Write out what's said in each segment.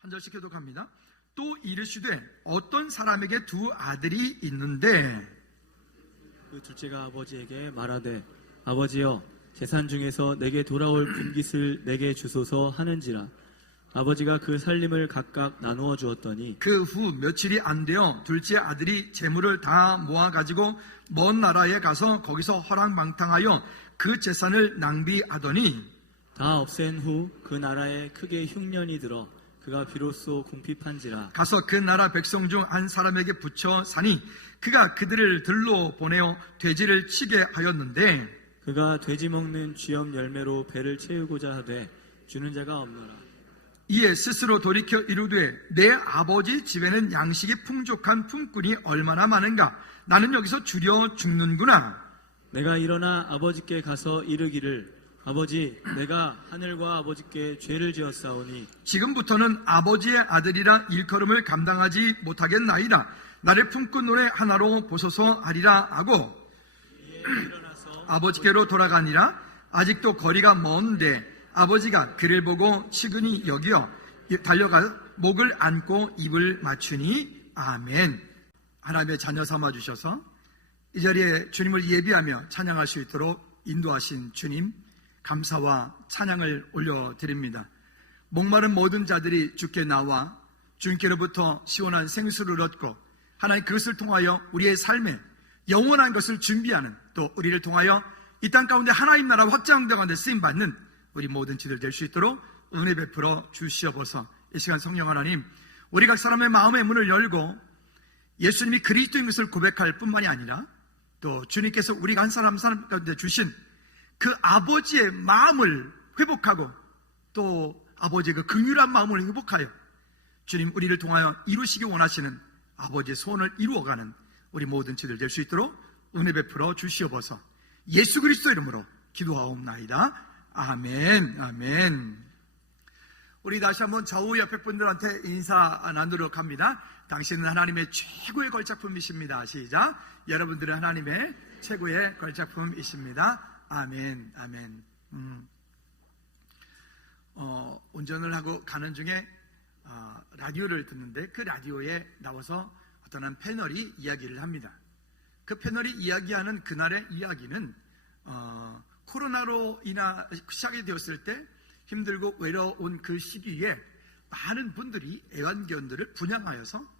한 절씩 교독합니다. 또 이르시되 어떤 사람에게 두 아들이 있는데 그 둘째가 아버지에게 말하되 아버지여 재산 중에서 내게 돌아올 분깃을 내게 주소서 하는지라. 아버지가 그 살림을 각각 나누어 주었더니 그 후 며칠이 안 되어 둘째 아들이 재물을 다 모아가지고 먼 나라에 가서 거기서 허랑방탕하여 그 재산을 낭비하더니 다 없앤 후 그 나라에 크게 흉년이 들어 그가 비로소 궁핍한지라. 가서 그 나라 백성 중 한 사람에게 붙여 사니 그가 그들을 들로 보내어 돼지를 치게 하였는데 그가 돼지 먹는 쥐염 열매로 배를 채우고자 하되 주는 자가 없노라. 이에 스스로 돌이켜 이르되 내 아버지 집에는 양식이 풍족한 품꾼이 얼마나 많은가. 나는 여기서 주려 죽는구나. 내가 일어나 아버지께 가서 이르기를 아버지 내가 하늘과 아버지께 죄를 지었사오니 지금부터는 아버지의 아들이라 일컬음을 감당하지 못하겠나이다. 나를 품꾼 노래 하나로 보소서 하리라 하고 아버지께로 돌아가니라. 아직도 거리가 먼데 아버지가 그를 보고 측은히 여겨 달려가 목을 안고 입을 맞추니 아멘. 하나님의 자녀 삼아주셔서 이 자리에 주님을 예비하며 찬양할 수 있도록 인도하신 주님 감사와 찬양을 올려드립니다. 목마른 모든 자들이 주께 나와 주님께로부터 시원한 생수를 얻고 하나님 그것을 통하여 우리의 삶에 영원한 것을 준비하는, 또 우리를 통하여 이 땅 가운데 하나님 나라 확장되는 데 쓰임받는 우리 모든 지들 될 수 있도록 은혜 베풀어 주시옵소서. 이 시간 성령 하나님, 우리 각 사람의 마음의 문을 열고 예수님이 그리스도인 것을 고백할 뿐만이 아니라 또 주님께서 우리가 한 사람 가운데 주신 그 아버지의 마음을 회복하고 또 아버지의 그 긍휼한 마음을 회복하여 주님 우리를 통하여 이루시기 원하시는 아버지의 소원을 이루어가는 우리 모든 지들 될 수 있도록 은혜 베풀어 주시옵소서. 예수 그리스도 이름으로 기도하옵나이다. 아멘. 아멘. 우리 다시 한번 좌우 옆에 분들한테 인사 나누도록 합니다. 당신은 하나님의 최고의 걸작품이십니다. 시작. 여러분들은 하나님의 최고의 걸작품이십니다. 아멘. 아멘. 운전을 하고 가는 중에 라디오를 듣는데 그 라디오에 나와서 어떤 한 패널이 이야기를 합니다. 그 패널이 이야기하는 그날의 이야기는 코로나로 시작이 되었을 때 힘들고 외로운 그 시기에 많은 분들이 애완견들을 분양하여서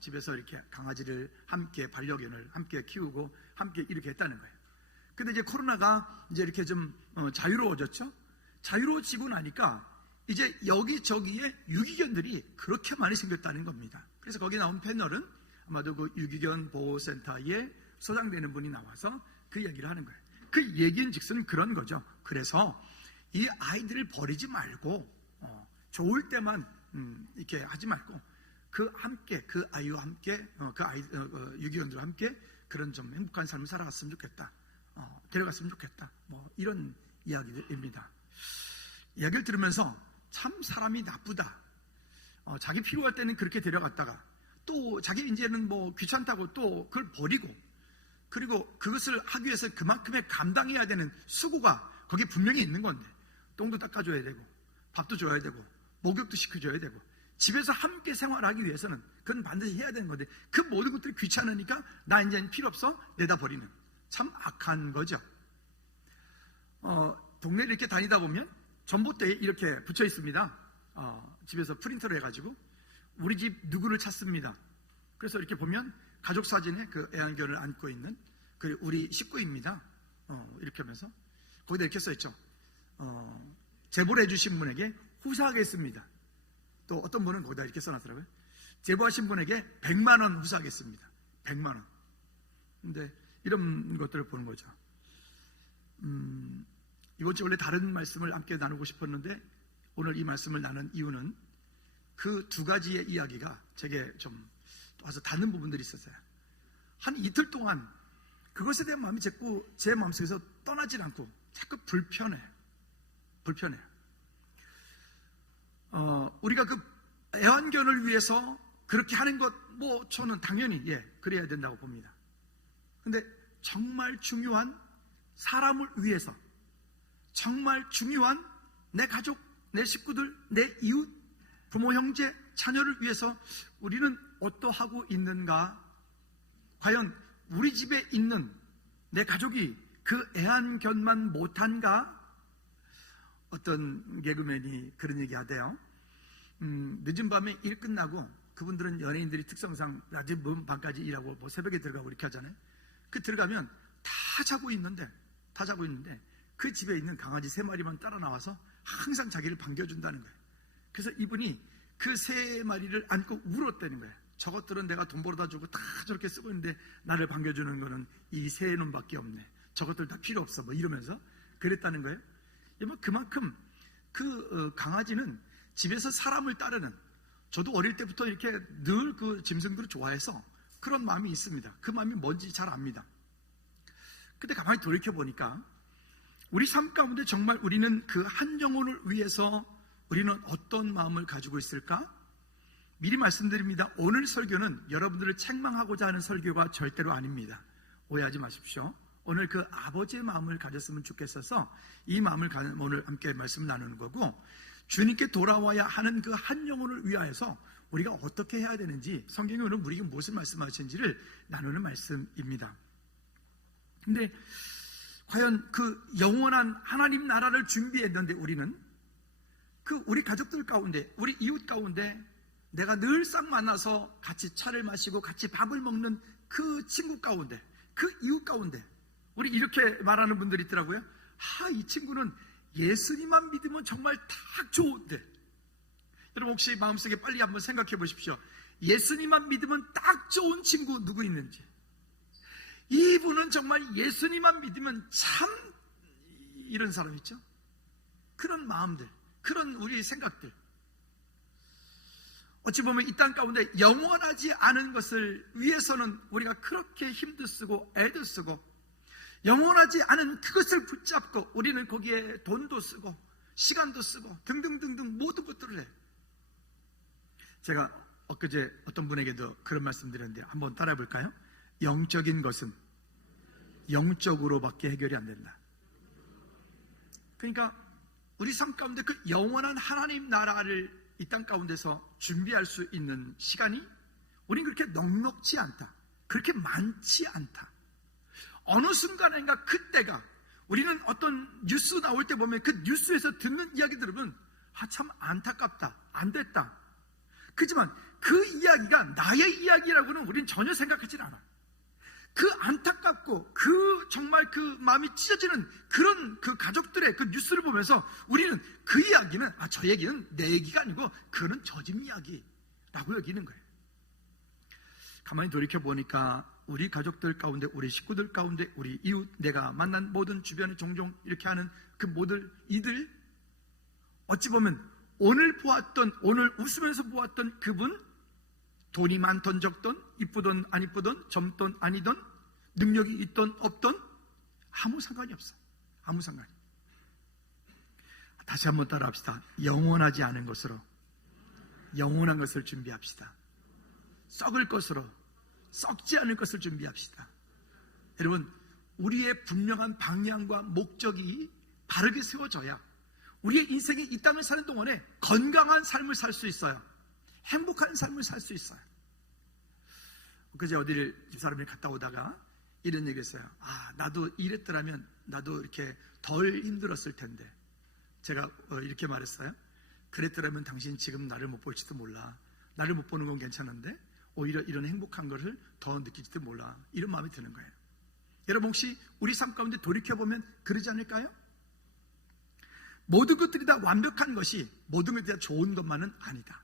집에서 이렇게 강아지를 함께 반려견을 함께 키우고 함께 이렇게 했다는 거예요. 근데 이제 코로나가 이제 이렇게 좀 자유로워졌죠. 자유로워지고 나니까 이제 여기저기에 유기견들이 그렇게 많이 생겼다는 겁니다. 그래서 거기 나온 패널은 아마도 그 유기견 보호센터에 소장되는 분이 나와서 그 얘기를 하는 거예요. 그 얘기인즉슨 그런 거죠. 그래서 이 아이들을 버리지 말고 좋을 때만 이렇게 하지 말고 그 아이와 함께 유기견들과 함께 그런 좀 행복한 삶을 살아갔으면 좋겠다. 데려갔으면 좋겠다. 뭐 이런 이야기들입니다. 이야기를 들으면서 참 사람이 나쁘다. 자기 필요할 때는 그렇게 데려갔다가 또 자기 이제는 뭐 귀찮다고 또 그걸 버리고, 그리고 그것을 하기 위해서 그만큼의 감당해야 되는 수고가 거기 분명히 있는 건데 똥도 닦아줘야 되고 밥도 줘야 되고 목욕도 시켜줘야 되고 집에서 함께 생활하기 위해서는 그건 반드시 해야 되는 건데 그 모든 것들이 귀찮으니까 나 이제는 필요 없어 내다 버리는, 참 악한 거죠. 동네를 이렇게 다니다 보면 전봇대에 이렇게 붙여 있습니다. 집에서 프린터로 해가지고 우리 집 누구를 찾습니다. 그래서 이렇게 보면 가족 사진에 그 애완견을 안고 있는 그 우리 식구입니다. 이렇게 하면서 거기다 이렇게 써있죠. 제보를 해주신 분에게 후사하겠습니다. 또 어떤 분은 거기다 이렇게 써놨더라고요. 제보하신 분에게 100만 원 후사하겠습니다. 100만 원. 근데 이런 것들을 보는 거죠. 이번 주 원래 다른 말씀을 함께 나누고 싶었는데 오늘 이 말씀을 나눈 이유는 그 두 가지의 이야기가 제게 좀 와서 닿는 부분들이 있었어요. 한 이틀 동안 그것에 대한 마음이 자꾸 제 마음속에서 떠나질 않고 자꾸 불편해요. 우리가 그 애완견을 위해서 그렇게 하는 것, 뭐 저는 당연히 그래야 된다고 봅니다. 근데 정말 중요한 사람을 위해서, 정말 중요한 내 가족, 내 식구들, 내 이웃, 부모, 형제, 자녀를 위해서 우리는 어떠하고 있는가? 과연 우리 집에 있는 내 가족이 그 애완견만 못한가? 어떤 개그맨이 그런 얘기 하대요. 늦은 밤에 일 끝나고, 그분들은 연예인들이 특성상 낮은 밤까지 일하고 뭐 새벽에 들어가고 이렇게 하잖아요. 그 들어가면 다 자고 있는데 그 집에 있는 강아지 3마리만 따라 나와서 항상 자기를 반겨준다는 거예요. 그래서 이분이 그 3마리를 안고 울었다는 거예요. 저것들은 내가 돈 벌어다 주고 다 저렇게 쓰고 있는데 나를 반겨주는 거는 이 3놈밖에 없네. 저것들 다 필요 없어. 뭐 이러면서 그랬다는 거예요. 그만큼 그 강아지는 집에서 사람을 따르는, 저도 어릴 때부터 이렇게 늘 그 짐승들을 좋아해서 그런 마음이 있습니다. 그 마음이 뭔지 잘 압니다. 근데 가만히 돌이켜 보니까 우리 삶 가운데 정말 우리는 그 한 영혼을 위해서 우리는 어떤 마음을 가지고 있을까? 미리 말씀드립니다. 오늘 설교는 여러분들을 책망하고자 하는 설교가 절대로 아닙니다. 오해하지 마십시오. 오늘 그 아버지의 마음을 가졌으면 좋겠어서 이 마음을 오늘 함께 말씀을 나누는 거고, 주님께 돌아와야 하는 그 한 영혼을 위하여서 우리가 어떻게 해야 되는지, 성경이 오늘 우리에게 무엇을 말씀하시는지를 나누는 말씀입니다. 근데 과연 그 영원한 하나님 나라를 준비했는데 우리는 그 우리 가족들 가운데, 우리 이웃 가운데, 내가 늘상 만나서 같이 차를 마시고 같이 밥을 먹는 그 친구 가운데, 그 이웃 가운데 우리 이렇게 말하는 분들이 있더라고요. 이 친구는 예수님만 믿으면 정말 딱 좋은데. 여러분 혹시 마음속에 빨리 한번 생각해 보십시오. 예수님만 믿으면 딱 좋은 친구 누구 있는지. 이분은 정말 예수님만 믿으면 참, 이런 사람 있죠? 그런 마음들, 그런 우리 생각들. 어찌 보면 이 땅 가운데 영원하지 않은 것을 위해서는 우리가 그렇게 힘도 쓰고 애도 쓰고, 영원하지 않은 그것을 붙잡고 우리는 거기에 돈도 쓰고 시간도 쓰고 등등등등 모든 것들을 해요. 제가 엊그제 어떤 분에게도 그런 말씀 드렸는데 한번 따라해 볼까요? 영적인 것은 영적으로밖에 해결이 안 된다. 그러니까 우리 삶 가운데 그 영원한 하나님 나라를 이 땅 가운데서 준비할 수 있는 시간이 우린 그렇게 넉넉지 않다. 그렇게 많지 않다. 어느 순간인가 그때가, 우리는 어떤 뉴스 나올 때 보면 그 뉴스에서 듣는 이야기 들으면 참 안타깝다, 안 됐다. 그렇지만 그 이야기가 나의 이야기라고는 우린 전혀 생각하지 않아. 그 안타깝고 그 정말 그 마음이 찢어지는 그런 그 가족들의 그 뉴스를 보면서 우리는 그 이야기는 저 얘기는 내 얘기가 아니고 그거는 저 집 이야기라고 여기는 거예요. 가만히 돌이켜 보니까 우리 가족들 가운데, 우리 식구들 가운데, 우리 이웃, 내가 만난 모든 주변에 종종 이렇게 하는 그 모든 이들, 어찌 보면 오늘 보았던, 오늘 웃으면서 보았던 그분, 돈이 많던 적던, 이쁘던 안 이쁘던, 젊던 아니던, 능력이 있던 없던 아무 상관이 없어. 아무 상관이. 다시 한번 따라합시다. 영원하지 않은 것으로 영원한 것을 준비합시다. 썩을 것으로 썩지 않을 것을 준비합시다. 여러분, 우리의 분명한 방향과 목적이 바르게 세워져야 우리의 인생이 이 땅을 사는 동안에 건강한 삶을 살 수 있어요. 행복한 삶을 살 수 있어요. 그제 어디를 집사람이 갔다 오다가 이런 얘기 했어요. 나도 이랬더라면 나도 이렇게 덜 힘들었을 텐데. 제가 이렇게 말했어요. 그랬더라면 당신 지금 나를 못 볼지도 몰라. 나를 못 보는 건 괜찮은데 오히려 이런 행복한 것을 더 느낄지도 몰라. 이런 마음이 드는 거예요. 여러분 혹시 우리 삶 가운데 돌이켜보면 그러지 않을까요? 모든 것들이 다 완벽한 것이 모든 것들이 다 좋은 것만은 아니다.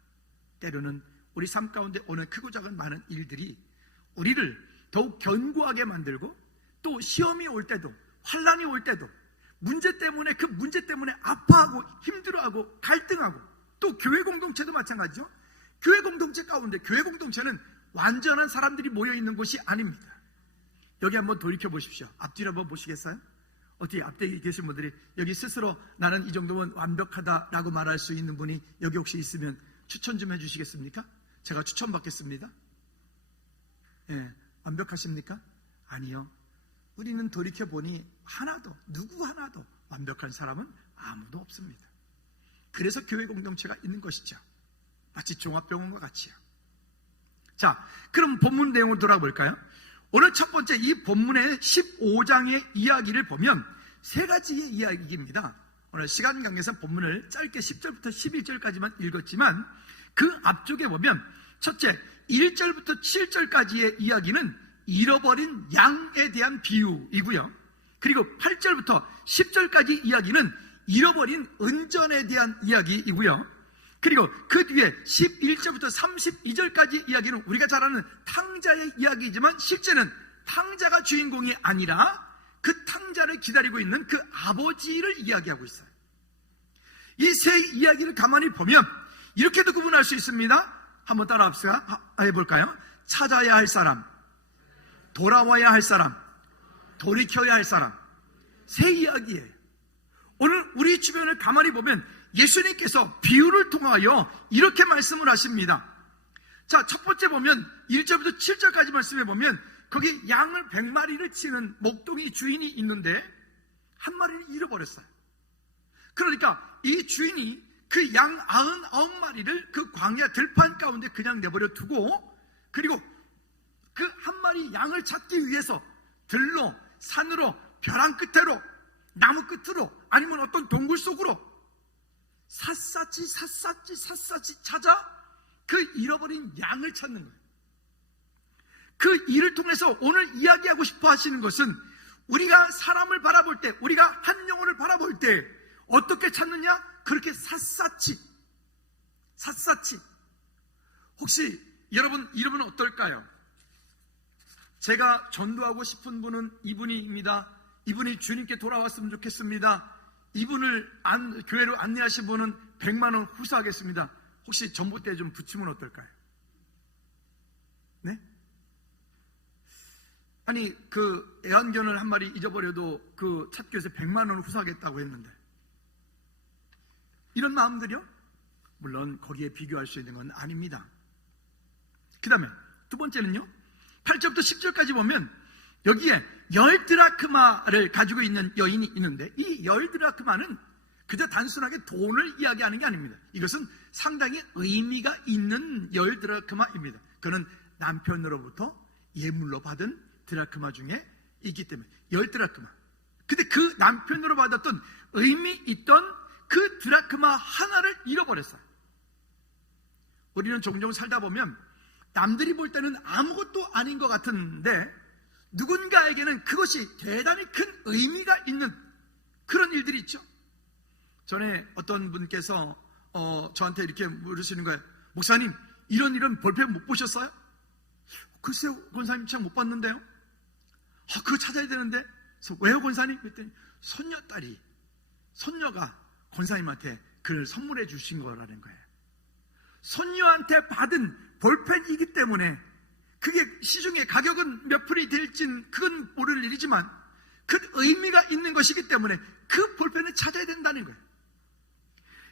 때로는 우리 삶 가운데 오는 크고 작은 많은 일들이 우리를 더욱 견고하게 만들고, 또 시험이 올 때도, 환난이 올 때도 문제 때문에, 그 문제 때문에 아파하고 힘들어하고 갈등하고, 또 교회 공동체도 마찬가지죠. 교회 공동체 가운데, 교회 공동체는 완전한 사람들이 모여있는 곳이 아닙니다. 여기 한번 돌이켜 보십시오. 앞뒤로 한번 보시겠어요? 어떻게 앞뒤에 계신 분들이 여기 스스로 나는 이 정도면 완벽하다라고 말할 수 있는 분이 여기 혹시 있으면 추천 좀 해주시겠습니까? 제가 추천 받겠습니다. 완벽하십니까? 아니요. 우리는 돌이켜보니 누구 하나도 완벽한 사람은 아무도 없습니다. 그래서 교회 공동체가 있는 것이죠. 마치 종합병원과 같이요. 자, 그럼 본문 내용으로 돌아볼까요? 오늘 첫 번째 이 본문의 15장의 이야기를 보면 세 가지의 이야기입니다. 오늘 시간 관계에서 본문을 짧게 10절부터 11절까지만 읽었지만 그 앞쪽에 보면 첫째 1절부터 7절까지의 이야기는 잃어버린 양에 대한 비유이고요. 그리고 8절부터 10절까지 이야기는 잃어버린 은전에 대한 이야기이고요. 그리고 그 뒤에 11절부터 32절까지 이야기는 우리가 잘 아는 탕자의 이야기이지만 실제는 탕자가 주인공이 아니라 그 탕자를 기다리고 있는 그 아버지를 이야기하고 있어요. 이 세 이야기를 가만히 보면 이렇게도 구분할 수 있습니다. 한번 따라 해볼까요? 찾아야 할 사람, 돌아와야 할 사람, 돌이켜야 할 사람. 세 이야기예요. 오늘 우리 주변을 가만히 보면 예수님께서 비유를 통하여 이렇게 말씀을 하십니다. 자, 첫 번째 보면 1절부터 7절까지 말씀해 보면 거기 양을 100마리를 치는 목동이 주인이 있는데 한 마리를 잃어버렸어요. 그러니까 이 주인이 그 양 99마리를 그 광야 들판 가운데 그냥 내버려 두고 그리고 그 한 마리 양을 찾기 위해서 들로, 산으로, 벼랑 끝으로, 나무 끝으로 아니면 어떤 동굴 속으로 샅샅이 찾아 그 잃어버린 양을 찾는 거예요. 그 일을 통해서 오늘 이야기하고 싶어 하시는 것은 우리가 사람을 바라볼 때, 우리가 한 영혼을 바라볼 때 어떻게 찾느냐? 그렇게 샅샅이. 혹시 여러분 이름은 어떨까요? 제가 전도하고 싶은 분은 이분입니다. 이분이 주님께 돌아왔으면 좋겠습니다. 이분을 교회로 안내하신 분은 100만 원 후수하겠습니다. 혹시 전봇대에 좀 붙이면 어떨까요? 네? 아니 그 애완견을 한 마리 잊어버려도 그 찾기 위해서 100만 원을 후수하겠다고 했는데 이런 마음들이요? 물론 거기에 비교할 수 있는 건 아닙니다. 그 다음에 두 번째는요 8절부터 10절까지 보면 여기에 10드라크마를 가지고 있는 여인이 있는데 이 10드라크마는 그저 단순하게 돈을 이야기하는 게 아닙니다. 이것은 상당히 의미가 있는 10드라크마입니다. 그는 남편으로부터 예물로 받은 드라크마 중에 있기 때문에 10드라크마. 근데 그 남편으로 받았던 의미 있던 그 드라크마 하나를 잃어버렸어요. 우리는 종종 살다 보면 남들이 볼 때는 아무것도 아닌 것 같은데 누군가에게는 그것이 대단히 큰 의미가 있는 그런 일들이 있죠. 전에 어떤 분께서 저한테 이렇게 물으시는 거예요. 목사님, 이런 볼펜 못 보셨어요? 글쎄요, 권사님 참 못 봤는데요. 그거 찾아야 되는데. 그래서 왜요, 권사님? 그랬더니 손녀가 권사님한테 그걸 선물해 주신 거라는 거예요. 손녀한테 받은 볼펜이기 때문에 그게 시중에 가격은 몇 푼이 될진 그건 모를 일이지만 그 의미가 있는 것이기 때문에 그 볼펜을 찾아야 된다는 거예요.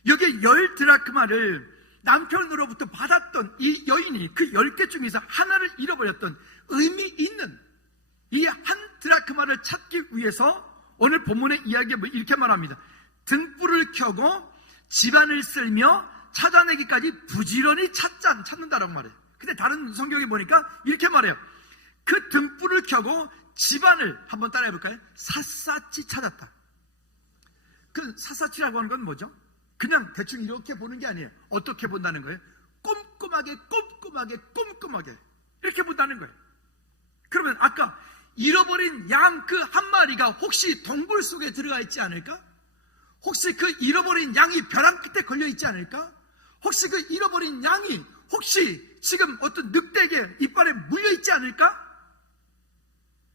여기에 10드라크마를 남편으로부터 받았던 이 여인이 그 10개 중에서 하나를 잃어버렸던 의미 있는 이 한 드라크마를 찾기 위해서 오늘 본문의 이야기에 이렇게 말합니다. 등불을 켜고 집안을 쓸며 찾아내기까지 부지런히 찾는다라고 말해요. 근데 다른 성경에 보니까 이렇게 말해요. 그 등불을 켜고 집안을 한번 따라해 볼까요? 샅샅이 찾았다. 그 샅샅이라고 하는 건 뭐죠? 그냥 대충 이렇게 보는 게 아니에요. 어떻게 본다는 거예요? 꼼꼼하게 이렇게 본다는 거예요. 그러면 아까 잃어버린 양 그 한 마리가 혹시 동굴 속에 들어가 있지 않을까? 혹시 그 잃어버린 양이 벼랑 끝에 걸려 있지 않을까? 혹시 그 잃어버린 양이 혹시 지금 어떤 늑대에게 이빨에 물려 있지 않을까?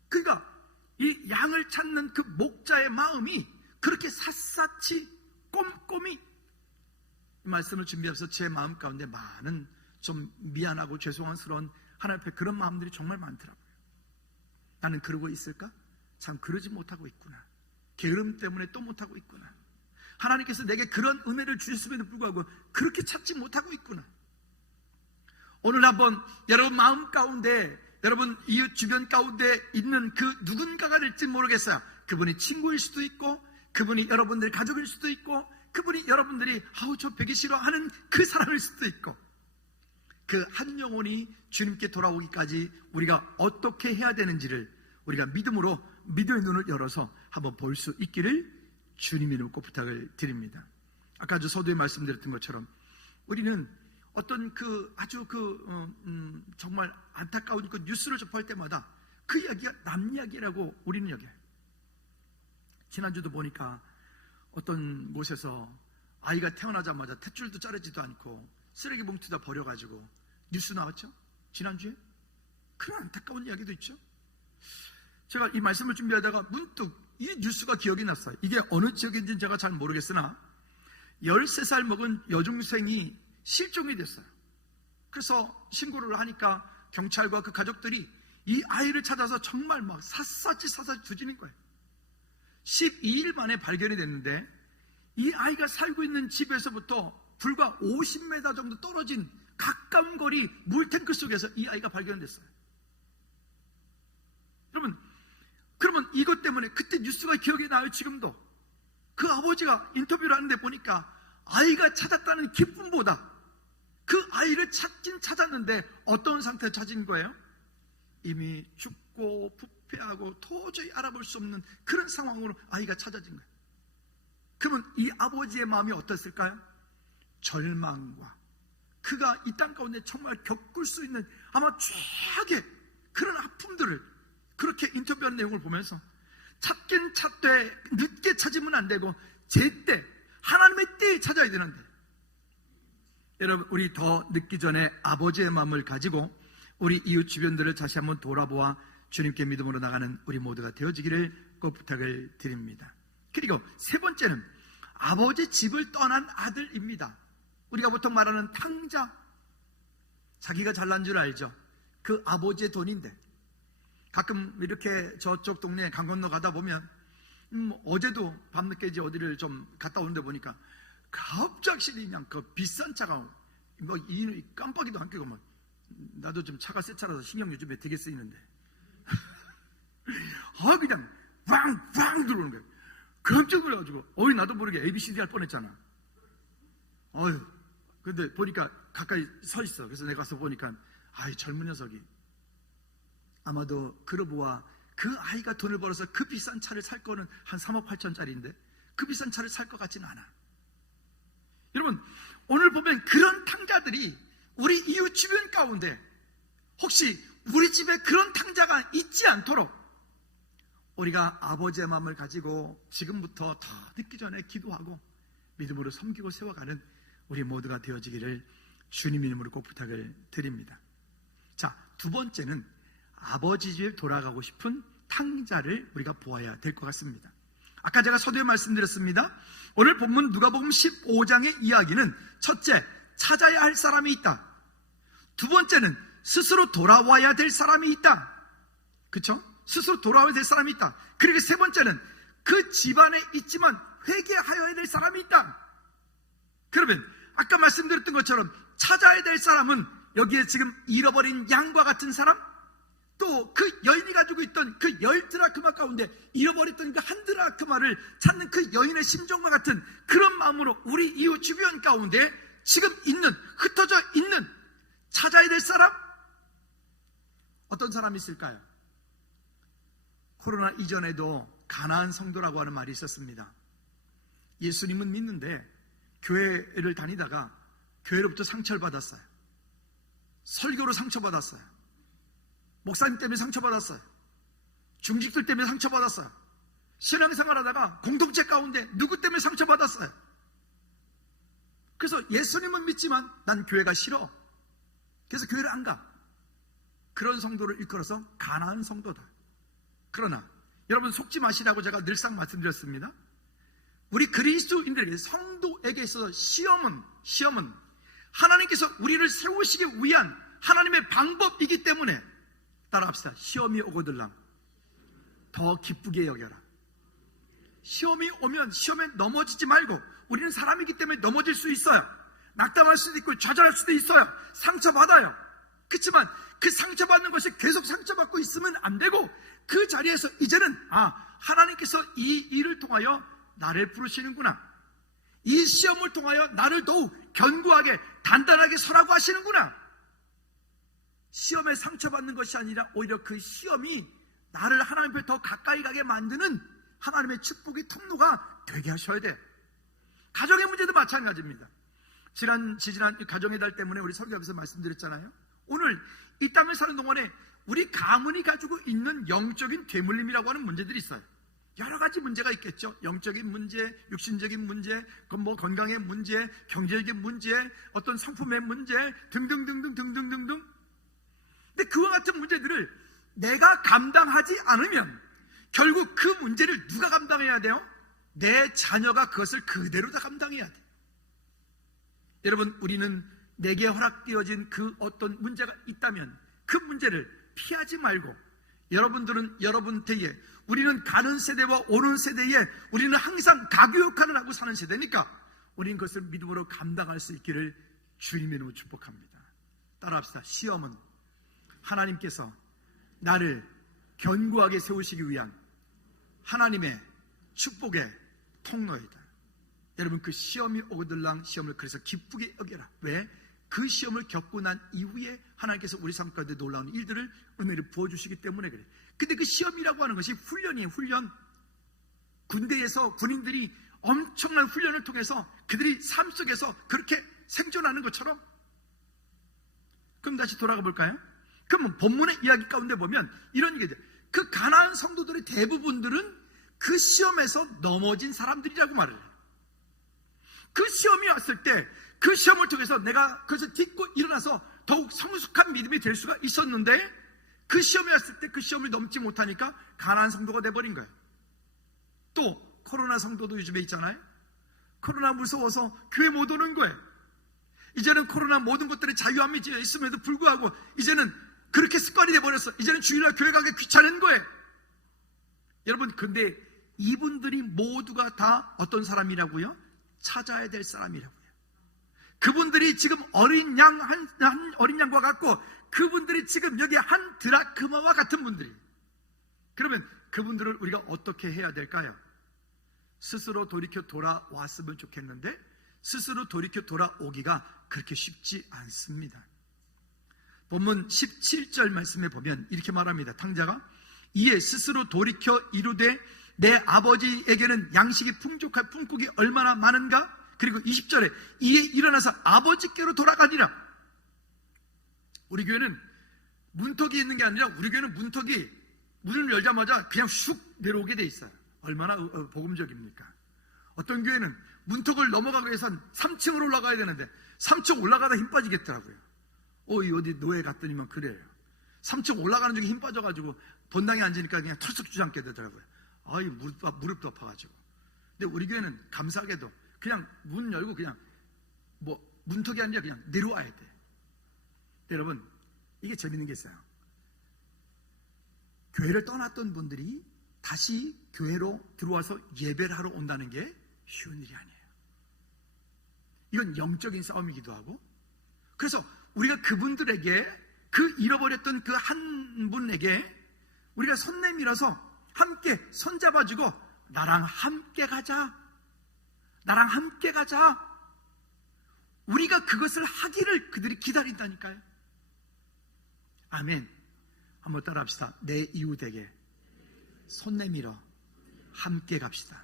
그러니까 이 양을 찾는 그 목자의 마음이 그렇게 샅샅이 꼼꼼히 이 말씀을 준비해서 제 마음 가운데 많은 좀 미안하고 죄송스러운 하나님 앞에 그런 마음들이 정말 많더라고요. 나는 그러고 있을까? 참 그러지 못하고 있구나. 게으름 때문에 또 못하고 있구나. 하나님께서 내게 그런 은혜를 주셨음에도 불구하고 그렇게 찾지 못하고 있구나. 오늘 한번 여러분 마음 가운데, 여러분 이웃 주변 가운데 있는 그 누군가가 될지 모르겠어요. 그분이 친구일 수도 있고, 그분이 여러분들의 가족일 수도 있고, 그분이 여러분들이 저 뵈기 싫어하는 그 사람일 수도 있고, 그 한 영혼이 주님께 돌아오기까지 우리가 어떻게 해야 되는지를 우리가 믿음으로 믿음의 눈을 열어서 한번 볼 수 있기를 주님 이름으로 꼭 부탁을 드립니다. 아까 저 서두에 말씀드렸던 것처럼 우리는 어떤 아주 정말 안타까운 그 뉴스를 접할 때마다 그 이야기가 남 이야기라고 우리는 여겨요. 지난주도 보니까 어떤 곳에서 아이가 태어나자마자 탯줄도 자르지도 않고 쓰레기 봉투다 버려가지고 뉴스 나왔죠? 지난주에? 그런 안타까운 이야기도 있죠. 제가 이 말씀을 준비하다가 문득 이 뉴스가 기억이 났어요. 이게 어느 지역인지는 제가 잘 모르겠으나 13살 먹은 여중생이 실종이 됐어요. 그래서 신고를 하니까 경찰과 그 가족들이 이 아이를 찾아서 정말 막 샅샅이 뒤지는 거예요. 12일 만에 발견이 됐는데 이 아이가 살고 있는 집에서부터 불과 50m 정도 떨어진 가까운 거리 물탱크 속에서 이 아이가 발견됐어요. 그러면 이것 때문에 그때 뉴스가 기억이 나요. 지금도 그 아버지가 인터뷰를 하는데 보니까 아이가 찾았다는 기쁨보다 그 아이를 찾긴 찾았는데 어떤 상태에 찾은 거예요? 이미 죽고 부패하고 도저히 알아볼 수 없는 그런 상황으로 아이가 찾아진 거예요. 그러면 이 아버지의 마음이 어땠을까요? 절망과 그가 이 땅 가운데 정말 겪을 수 있는 아마 최악의 그런 아픔들을 그렇게 인터뷰한 내용을 보면서 찾긴 찾되 늦게 찾으면 안 되고 제때 하나님의 때에 찾아야 되는데, 여러분 우리 더 늦기 전에 아버지의 마음을 가지고 우리 이웃 주변들을 다시 한번 돌아보아 주님께 믿음으로 나가는 우리 모두가 되어지기를 꼭 부탁을 드립니다. 그리고 세 번째는 아버지 집을 떠난 아들입니다. 우리가 보통 말하는 탕자, 자기가 잘난 줄 알죠. 그 아버지의 돈인데 가끔 이렇게 저쪽 동네에 강 건너 가다 보면 어제도 밤늦게 이제 어디를 좀 갔다 오는데 보니까 갑자기 그냥 그 비싼 차가 이 깜빡이도 안 켜고 막, 나도 좀 차가 새 차라서 신경 요즘에 되게 쓰이는데 그냥 왕 들어오는 거예요. 깜짝 놀라가지고 나도 모르게 ABCD 할 뻔했잖아. 근데 보니까 가까이 서 있어. 그래서 내가 가서 보니까 젊은 녀석이 아마도 그러보아 그 아이가 돈을 벌어서 그 비싼 차를 살 거는 한 3억 8천짜리인데 그 비싼 차를 살 것 같지는 않아. 여러분 오늘 보면 그런 탕자들이 우리 이웃 주변 가운데 혹시 우리 집에 그런 탕자가 있지 않도록 우리가 아버지의 마음을 가지고 지금부터 더 늦기 전에 기도하고 믿음으로 섬기고 세워가는 우리 모두가 되어지기를 주님 이름으로 꼭 부탁을 드립니다. 자, 두 번째는 아버지 집에 돌아가고 싶은 탕자를 우리가 보아야 될 것 같습니다. 아까 제가 서두에 말씀드렸습니다. 오늘 본문 누가복음 15장의 이야기는 첫째, 찾아야 할 사람이 있다. 두 번째는 스스로 돌아와야 될 사람이 있다. 그렇죠? 스스로 돌아와야 될 사람이 있다. 그리고 세 번째는 그 집안에 있지만 회개하여야 될 사람이 있다. 그러면 아까 말씀드렸던 것처럼 찾아야 될 사람은 여기에 지금 잃어버린 양과 같은 사람, 또 그 여인이 가지고 있던 그 10드라크마 가운데 잃어버렸던 그 한 드라크마를 찾는 그 여인의 심정과 같은 그런 마음으로 우리 이웃 주변 가운데 지금 있는, 흩어져 있는 찾아야 될 사람, 어떤 사람이 있을까요? 코로나 이전에도 가나안 성도라고 하는 말이 있었습니다. 예수님은 믿는데 교회를 다니다가 교회로부터 상처를 받았어요. 설교로 상처받았어요. 목사님 때문에 상처받았어요. 중직들 때문에 상처받았어요. 신앙생활하다가 공동체 가운데 누구 때문에 상처받았어요. 그래서 예수님은 믿지만 난 교회가 싫어. 그래서 교회를 안 가. 그런 성도를 일컬어서 가나안 성도다. 그러나 여러분 속지 마시라고 제가 늘상 말씀드렸습니다. 우리 그리스도인들에게, 성도에게 있어서 시험은 하나님께서 우리를 세우시기 위한 하나님의 방법이기 때문에, 따라합시다. 시험이 오거들랑 더 기쁘게 여겨라. 시험이 오면 시험에 넘어지지 말고, 우리는 사람이기 때문에 넘어질 수 있어요. 낙담할 수도 있고 좌절할 수도 있어요. 상처받아요. 그렇지만 그 상처받는 것이 계속 상처받고 있으면 안 되고, 그 자리에서 이제는 하나님께서 이 일을 통하여 나를 부르시는구나, 이 시험을 통하여 나를 더욱 견고하게 단단하게 서라고 하시는구나, 시험에 상처받는 것이 아니라 오히려 그 시험이 나를 하나님 앞에 더 가까이 가게 만드는 하나님의 축복의 통로가 되게 하셔야 돼요. 가정의 문제도 마찬가지입니다. 지지난 가정의 달 때문에 우리 설교 앞에서 말씀드렸잖아요. 오늘 이 땅을 사는 동안에 우리 가문이 가지고 있는 영적인 되물림이라고 하는 문제들이 있어요. 여러 가지 문제가 있겠죠. 영적인 문제, 육신적인 문제, 건강의 문제, 경제적인 문제, 어떤 상품의 문제 등등등등등등등등. 근데 그와 같은 문제들을 내가 감당하지 않으면 결국 그 문제를 누가 감당해야 돼요? 내 자녀가 그것을 그대로 다 감당해야 돼요. 여러분, 우리는 내게 허락되어진 그 어떤 문제가 있다면 그 문제를 피하지 말고, 여러분들은 여러분 때에, 우리는 가는 세대와 오는 세대에 우리는 항상 가교육하는 하고 사는 세대니까 우리는 그것을 믿음으로 감당할 수 있기를 주님의 이름으로 축복합니다. 따라합시다. 시험은 하나님께서 나를 견고하게 세우시기 위한 하나님의 축복의 통로이다. 여러분, 그 시험이 오거들랑 시험을 그래서 기쁘게 여겨라. 왜? 그 시험을 겪고 난 이후에 하나님께서 우리 삶 가운데 놀라운 일들을, 은혜를 부어주시기 때문에 그래. 근데 그 시험이라고 하는 것이 훈련이에요. 훈련. 군대에서 군인들이 엄청난 훈련을 통해서 그들이 삶 속에서 그렇게 생존하는 것처럼. 그럼 다시 돌아가 볼까요? 그러면 본문의 이야기 가운데 보면 이런 얘기죠. 그 가나안 성도들의 대부분들은 그 시험에서 넘어진 사람들이라고 말을 해요. 그 시험이 왔을 때 그 시험을 통해서 내가 그것을 딛고 일어나서 더욱 성숙한 믿음이 될 수가 있었는데, 그 시험이 왔을 때 그 시험을 넘지 못하니까 가나안 성도가 돼버린 거예요. 또 코로나 성도도 요즘에 있잖아요. 코로나 무서워서 교회 못 오는 거예요. 이제는 코로나 모든 것들이 자유함이 있음에도 불구하고 이제는 그렇게 습관이 돼버렸어. 이제는 주일날 교회 가기 귀찮은 거예요. 여러분, 근데 이분들이 모두가 다 어떤 사람이라고요? 찾아야 될 사람이라고요. 그분들이 지금 어린 양, 한 어린 양과 같고, 그분들이 지금 여기 한 드라크마와 같은 분들이. 그러면 그분들을 우리가 어떻게 해야 될까요? 스스로 돌이켜 돌아왔으면 좋겠는데, 스스로 돌이켜 돌아오기가 그렇게 쉽지 않습니다. 본문 17절 말씀에 보면 이렇게 말합니다. 탕자가 이에 스스로 돌이켜 이르되 내 아버지에게는 양식이 풍족할 품국이 얼마나 많은가? 그리고 20절에 이에 일어나서 아버지께로 돌아가니라. 우리 교회는 문턱이 있는 게 아니라, 우리 교회는 문턱이 문을 열자마자 그냥 슉 내려오게 돼 있어요. 얼마나 복음적입니까? 어떤 교회는 문턱을 넘어가기 위해서 3층으로 올라가야 되는데 3층 올라가다 힘 빠지겠더라고요. 어디 노예 갔더니만 그래요. 3층 올라가는 중에 힘 빠져가지고 본당에 앉으니까 그냥 털썩 주저앉게 되더라고요. 무릎도 아파가지고. 근데 우리 교회는 감사하게도 그냥 문 열고 그냥 문턱이 아니라 그냥 내려와야 돼. 여러분, 이게 재밌는 게 있어요. 교회를 떠났던 분들이 다시 교회로 들어와서 예배를 하러 온다는 게 쉬운 일이 아니에요. 이건 영적인 싸움이기도 하고, 그래서 우리가 그분들에게, 그 잃어버렸던 그 한 분에게 우리가 손 내밀어서 함께 손잡아주고 나랑 함께 가자, 나랑 함께 가자. 우리가 그것을 하기를 그들이 기다린다니까요. 아멘. 한번 따라 합시다. 내 이웃에게 손 내밀어 함께 갑시다.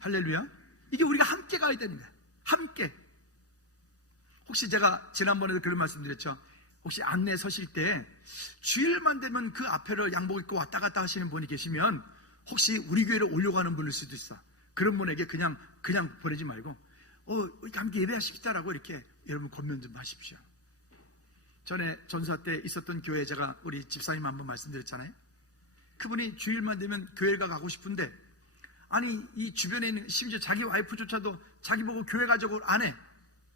할렐루야. 이게 우리가 함께 가야 됩니다. 함께. 혹시 제가 지난번에도 그런 말씀 드렸죠. 혹시 안내 서실 때 주일만 되면 그 앞에를 양복 입고 왔다 갔다 하시는 분이 계시면 혹시 우리 교회로 오려고 하는 분일 수도 있어. 그런 분에게 그냥 보내지 말고 함께 예배하십시다라고 이렇게 여러분 권면 좀 하십시오. 전에 전사 때 있었던 교회, 제가 우리 집사님 한번 말씀드렸잖아요. 그분이 주일만 되면 교회가 가고 싶은데, 아니 이 주변에 있는 심지어 자기 와이프조차도 자기 보고 교회 가자고 안 해.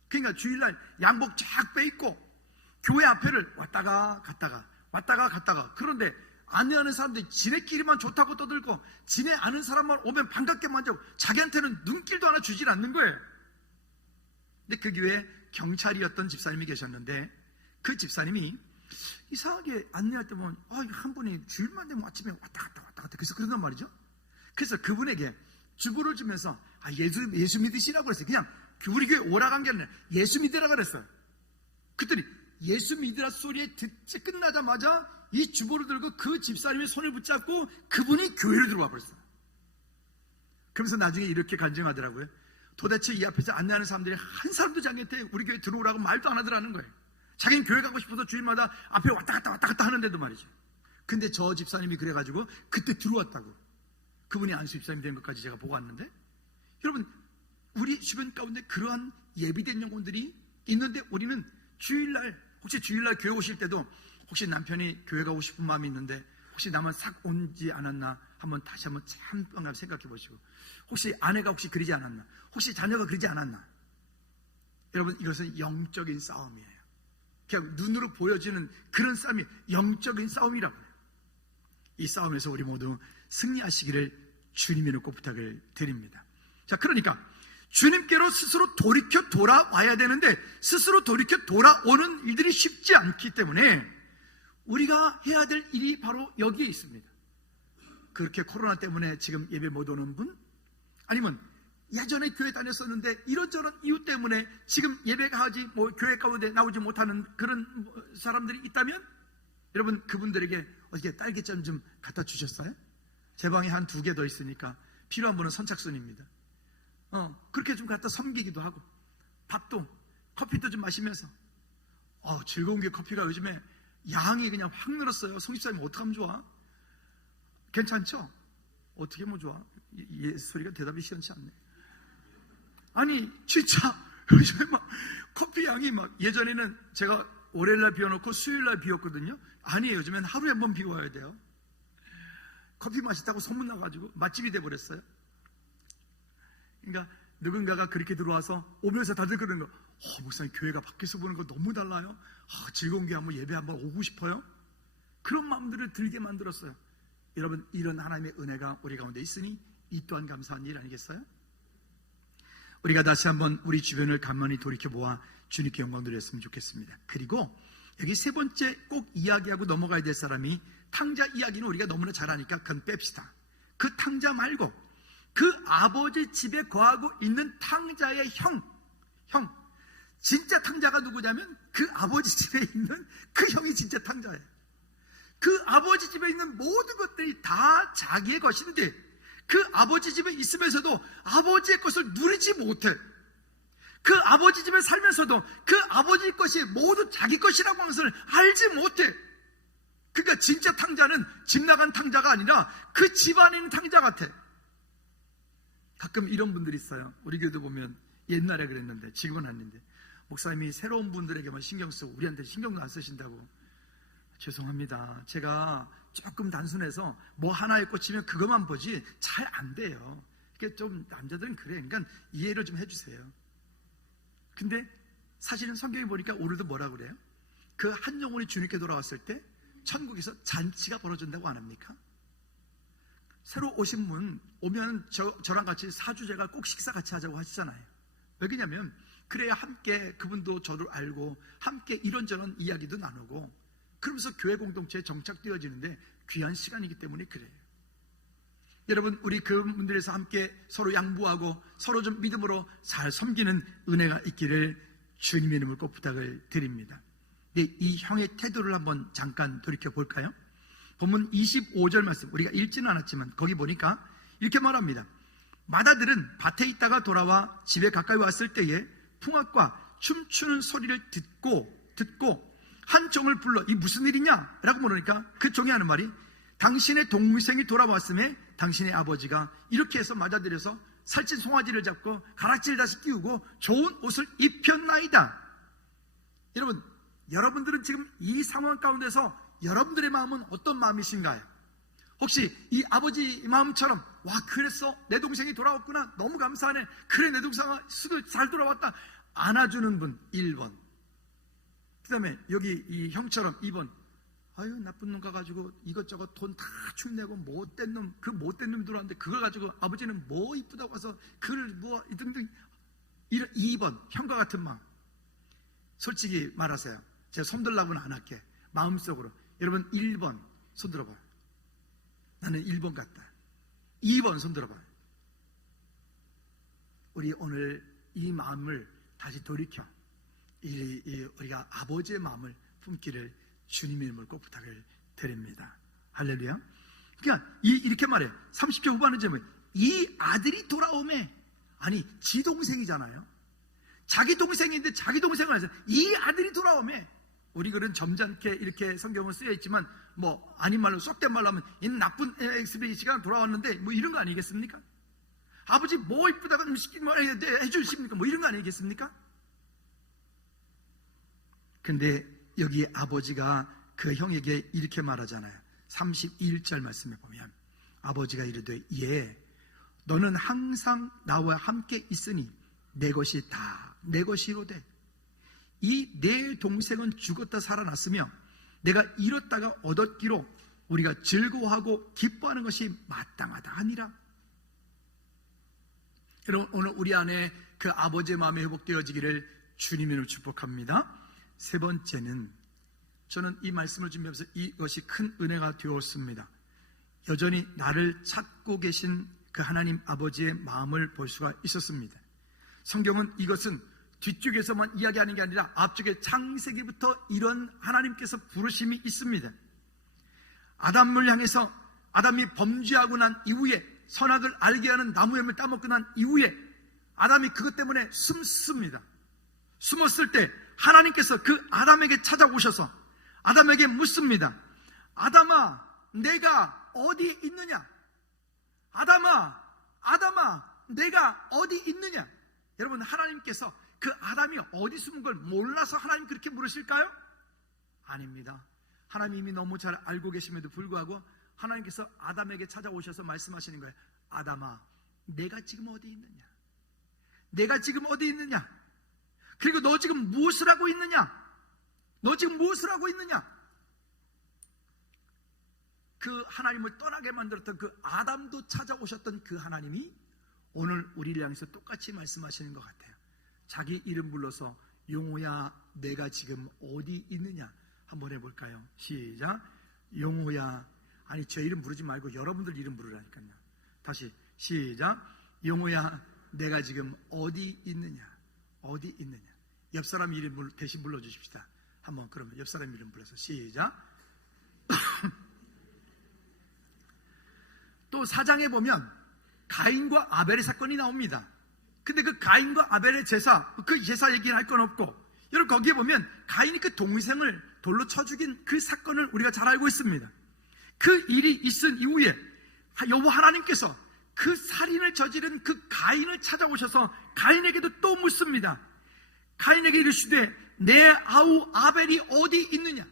그러니까 주일날 양복 쫙 빼입고 교회 앞에를 왔다가 갔다가 그런데 안내하는 사람들이 지네끼리만 좋다고 떠들고 지네 아는 사람만 오면 반갑게 만지고 자기한테는 눈길도 하나 주질 않는 거예요. 근데 그 교회에 경찰이었던 집사님이 계셨는데, 그 집사님이 이상하게 안내할 때 보면 한 분이 주일만 되면 아침에 왔다 갔다 그래서 그런단 말이죠. 그래서 그분에게 주부를 주면서 예수 믿으시라고 그랬어요. 그냥 우리 교회 오라간 게 아니라 예수 믿으라고 그랬어요. 그랬더니 예수 믿으라 소리에 듣지 끝나자마자 이 주보를 들고 그 집사님의 손을 붙잡고 그분이 교회로 들어와 버렸어요. 그러면서 나중에 이렇게 간증하더라고요. 도대체 이 앞에서 안내하는 사람들이 한 사람도 자기한테 우리 교회 들어오라고 말도 안 하더라는 거예요. 자기는 교회 가고 싶어서 주일마다 앞에 왔다 갔다 하는데도 말이죠. 근데 저 집사님이 그래가지고 그때 들어왔다고. 그분이 안수 집사님이 된 것까지 제가 보고 왔는데, 여러분, 우리 주변 가운데 그러한 예비된 영혼들이 있는데, 우리는 주일날, 혹시 주일날 교회 오실 때도 혹시 남편이 교회 가고 싶은 마음이 있는데 혹시 나만 싹 온지 않았나 다시 한번 잠깐 생각해 보시고, 혹시 아내가 혹시 그러지 않았나, 혹시 자녀가 그러지 않았나. 여러분, 이것은 영적인 싸움이에요. 그냥 눈으로 보여지는 그런 싸움이 영적인 싸움이라고 해요. 이 싸움에서 우리 모두 승리하시기를 주님의 이름으로 꼭 부탁을 드립니다. 자, 그러니까 주님께로 스스로 돌이켜 돌아와야 되는데, 스스로 돌이켜 돌아오는 일들이 쉽지 않기 때문에 우리가 해야 될 일이 바로 여기에 있습니다. 그렇게 코로나 때문에 지금 예배 못 오는 분, 아니면 예전에 교회 다녔었는데 이런저런 이유 때문에 지금 예배가 하지 교회 가운데 나오지 못하는 그런 사람들이 있다면, 여러분, 그분들에게 어떻게 딸기잼 좀 갖다 주셨어요? 제 방에 한 2개 더 있으니까 필요한 분은 선착순입니다. 그렇게 좀 갖다 섬기기도 하고, 밥도 커피도 좀 마시면서, 즐거운 게 커피가 요즘에 양이 그냥 확 늘었어요. 송집사님 어떡하면 좋아? 괜찮죠? 어떻게 하면 좋아? 소리가 대답이 시원치 않네. 아니 진짜 요즘에 막 커피 양이 막, 예전에는 제가 월요일날 비워놓고 수요일날 비웠거든요. 아니에요, 요즘엔 하루에 한 번 비워야 돼요. 커피 맛있다고 소문나가지고 맛집이 돼버렸어요. 그러니까 누군가가 그렇게 들어와서 오면서 다들 그러는 거, 목사님 교회가 밖에서 보는 거 너무 달라요. 즐거운 게 한번 예배 한번 오고 싶어요. 그런 마음들을 들게 만들었어요. 여러분, 이런 하나님의 은혜가 우리 가운데 있으니 이 또한 감사한 일 아니겠어요? 우리가 다시 한번 우리 주변을 가만히 돌이켜보아 주님께 영광 드렸으면 좋겠습니다. 그리고 여기 세 번째 꼭 이야기하고 넘어가야 될 사람이, 탕자 이야기는 우리가 너무나 잘 아니까 그건 뺍시다. 그 탕자 말고 그 아버지 집에 거하고 있는 탕자의 형, 진짜 탕자가 누구냐면 그 아버지 집에 있는 그 형이 진짜 탕자예요. 그 아버지 집에 있는 모든 것들이 다 자기의 것인데, 그 아버지 집에 있으면서도 아버지의 것을 누리지 못해. 그 아버지 집에 살면서도 그 아버지 것이 모두 자기 것이라고 하는 것을 알지 못해. 그러니까 진짜 탕자는 집 나간 탕자가 아니라 그 집안에 있는 탕자 같아. 가끔 이런 분들이 있어요. 우리 교회도 보면 옛날에 그랬는데 지금은 아닌데, 목사님이 새로운 분들에게만 신경 쓰고 우리한테 신경도 안 쓰신다고. 죄송합니다. 제가 조금 단순해서 뭐 하나에 꽂히면 그것만 보지 잘 안 돼요. 그러니까 좀 남자들은 그래. 그러니까 이해를 좀 해주세요. 근데 사실은 성경에 보니까 오늘도 뭐라 그래요? 그 한 영혼이 주님께 돌아왔을 때 천국에서 잔치가 벌어진다고 안 합니까? 새로 오신 분 오면 저랑 같이 사주제가 꼭 식사 같이 하자고 하시잖아요. 왜냐면 그래야 함께 그분도 저를 알고 함께 이런저런 이야기도 나누고, 그러면서 교회 공동체에 정착되어지는데 귀한 시간이기 때문에 그래요. 여러분, 우리 그분들에서 함께 서로 양보하고 서로 좀 믿음으로 잘 섬기는 은혜가 있기를 주님의 이름으로 꼭 부탁을 드립니다. 이 형의 태도를 한번 잠깐 돌이켜볼까요? 본문 25절 말씀, 우리가 읽지는 않았지만 거기 보니까 이렇게 말합니다. 마다들은 밭에 있다가 돌아와 집에 가까이 왔을 때에 풍악과 춤추는 소리를 듣고 한 종을 불러 이 무슨 일이냐? 라고 물으니까 그 종이 하는 말이, 당신의 동생이 돌아왔음에 당신의 아버지가 이렇게 해서 맞아들여서 살찐 송아지를 잡고 가락지를 다시 끼우고 좋은 옷을 입혔나이다. 여러분, 여러분들은 지금 이 상황 가운데서 여러분들의 마음은 어떤 마음이신가요? 혹시 이 아버지 마음처럼, 와 그랬어, 내 동생이 돌아왔구나, 너무 감사하네, 그래 내 동생아 수도 잘 돌아왔다, 안아주는 분 1번. 그 다음에 여기 이 형처럼 2번, 아유 나쁜 놈 가가지고 이것저것 돈 다 축내고 못된 놈, 그 못된 놈이 들어왔는데 그걸 가지고 아버지는 뭐 이쁘다고 와서 그걸 뭐 등등. 2번 형과 같은 마음. 솔직히 말하세요. 제가 손들라고는 안 할게. 마음속으로 여러분 1번 손 들어봐요. 나는 1번 같다. 2번 손 들어봐요. 우리 오늘 이 마음을 다시 돌이켜 우리가 아버지의 마음을 품기를 주님의 이름으로 꼭 부탁을 드립니다. 할렐루야. 그러니까 이렇게 말해요. 30절 후반은 뭐예요? 이 아들이 돌아오매. 아니 지 동생이잖아요. 자기 동생인데 자기 동생을 해서 이 아들이 돌아오매. 우리 글은 점잖게 이렇게 성경은 쓰여 있지만 뭐 아닌 말로 쏙된 말로 하면 이 나쁜 XBC가 돌아왔는데 뭐 이런 거 아니겠습니까? 아버지 뭐 이쁘다고 해주십니까? 뭐 이런 거 아니겠습니까? 근데 여기 아버지가 그 형에게 이렇게 말하잖아요. 31절 말씀에 보면 아버지가 이르되 예 너는 항상 나와 함께 있으니 내 것이 다 내 것이로되 이 내 동생은 죽었다 살아났으며 내가 잃었다가 얻었기로 우리가 즐거워하고 기뻐하는 것이 마땅하다 하니라. 여러분 오늘 우리 안에 그 아버지의 마음이 회복되어지기를 주님으로 축복합니다. 세 번째는 저는 이 말씀을 준비하면서 이것이 큰 은혜가 되었습니다. 여전히 나를 찾고 계신 그 하나님 아버지의 마음을 볼 수가 있었습니다. 성경은 이것은 뒤쪽에서만 이야기하는 게 아니라 앞쪽에 창세기부터 이런 하나님께서 부르심이 있습니다. 아담을 향해서 아담이 범죄하고 난 이후에 선악을 알게 하는 나무 열매를 따먹고 난 이후에 아담이 그것 때문에 숨습니다. 숨었을 때 하나님께서 그 아담에게 찾아오셔서 아담에게 묻습니다. 아담아 내가 어디 있느냐? 아담아 내가 어디 있느냐? 여러분 하나님께서 그 아담이 어디 숨은 걸 몰라서 하나님 그렇게 물으실까요? 아닙니다. 하나님 이미 너무 잘 알고 계심에도 불구하고 하나님께서 아담에게 찾아오셔서 말씀하시는 거예요. 아담아 내가 지금 어디 있느냐? 내가 지금 어디 있느냐? 그리고 너 지금 무엇을 하고 있느냐? 너 지금 무엇을 하고 있느냐? 그 하나님을 떠나게 만들었던 그 아담도 찾아오셨던 그 하나님이 오늘 우리를 향해서 똑같이 말씀하시는 것 같아요. 자기 이름 불러서 용호야 내가 지금 어디 있느냐 한번 해볼까요? 시작. 용호야. 아니 제 이름 부르지 말고 여러분들 이름 부르라니까요. 다시 시작. 용호야 내가 지금 어디 있느냐? 어디 있느냐? 옆 사람 이름 대신 불러주십시다. 한번 그러면 옆 사람 이름 불러서 시작. 또 4장에 보면 가인과 아벨의 사건이 나옵니다. 근데 그 가인과 아벨의 제사, 그 제사 얘기는 할 건 없고, 여러분 거기에 보면 가인이 그 동생을 돌로 쳐 죽인 그 사건을 우리가 잘 알고 있습니다. 그 일이 있은 이후에 여호와 하나님께서 그 살인을 저지른 그 가인을 찾아오셔서 가인에게도 또 묻습니다. 가인에게 이르시되 내 아우 아벨이 어디 있느냐?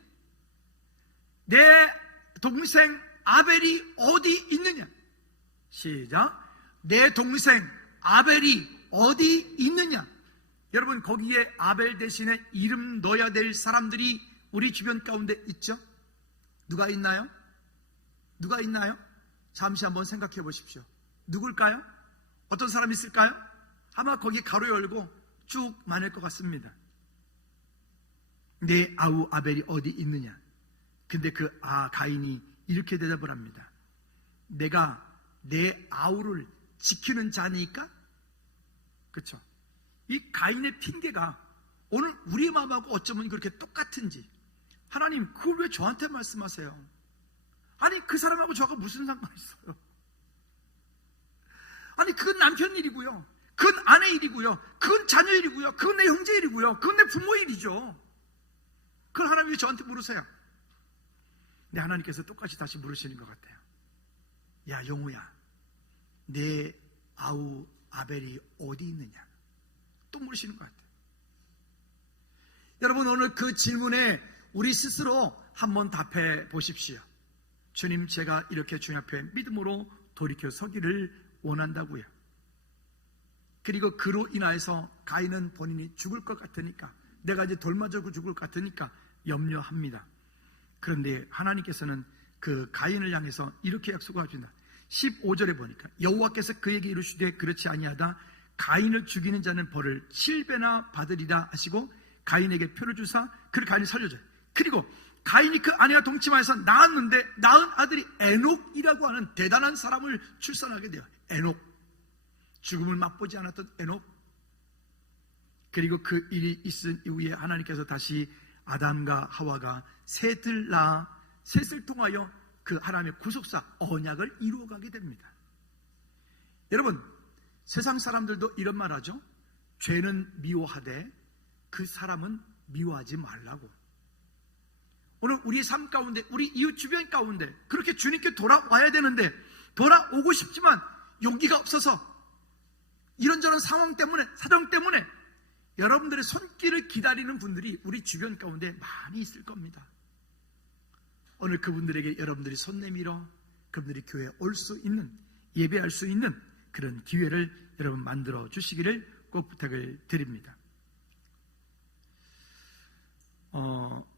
내 동생 아벨이 어디 있느냐? 시작. 내 동생 아벨이 어디 있느냐? 여러분 거기에 아벨 대신에 이름 넣어야 될 사람들이 우리 주변 가운데 있죠? 누가 있나요? 누가 있나요? 잠시 한번 생각해 보십시오. 누굴까요? 어떤 사람이 있을까요? 아마 거기 가로 열고 쭉 많을 것 같습니다. 내 아우 아벨이 어디 있느냐? 근데 그 가인이 이렇게 대답을 합니다. 내가 내 아우를 지키는 자니까? 그렇죠? 이 가인의 핑계가 오늘 우리의 마음하고 어쩌면 그렇게 똑같은지, 하나님 그걸 왜 저한테 말씀하세요? 아니 그 사람하고 저하고 무슨 상관이 있어요? 아니 그건 남편 일이고요, 그건 아내 일이고요, 그건 자녀 일이고요, 그건 내 형제 일이고요, 그건 내 부모 일이죠. 그걸 하나님 왜 저한테 물으세요? 근데 하나님께서 똑같이 다시 물으시는 것 같아요. 야 용우야, 내 아우 아벨이 어디 있느냐? 또 물으시는 것 같아요. 여러분 오늘 그 질문에 우리 스스로 한번 답해 보십시오. 주님 제가 이렇게 주님 앞에 믿음으로 돌이켜 서기를 원한다고요. 그리고 그로 인하여서 가인은 본인이 죽을 것 같으니까, 내가 이제 돌 맞아 죽을 것 같으니까 염려합니다. 그런데 하나님께서는 그 가인을 향해서 이렇게 약속을 하신다. 15절에 보니까 여호와께서 그에게 이르시되 그렇지 아니하다. 가인을 죽이는 자는 벌을 7배나 받으리라 하시고 가인에게 표를 주사 그를 가인이 살려줘요. 그리고 가인이 그 아내와 동침하여서 낳았는데 낳은 아들이 에녹이라고 하는 대단한 사람을 출산하게 돼요. 에녹, 죽음을 맛보지 않았던 에녹. 그리고 그 일이 있은 이후에 하나님께서 다시 아담과 하와가 셋을 통하여 그 하나님의 구속사 언약을 이루어가게 됩니다. 여러분, 세상 사람들도 이런 말 하죠. 죄는 미워하되 그 사람은 미워하지 말라고. 오늘 우리의 삶 가운데, 우리 이웃 주변 가운데 그렇게 주님께 돌아와야 되는데 돌아오고 싶지만 용기가 없어서 이런저런 상황 때문에, 사정 때문에 여러분들의 손길을 기다리는 분들이 우리 주변 가운데 많이 있을 겁니다. 오늘 그분들에게 여러분들이 손 내밀어 그분들이 교회에 올 수 있는, 예배할 수 있는 그런 기회를 여러분 만들어 주시기를 꼭 부탁을 드립니다.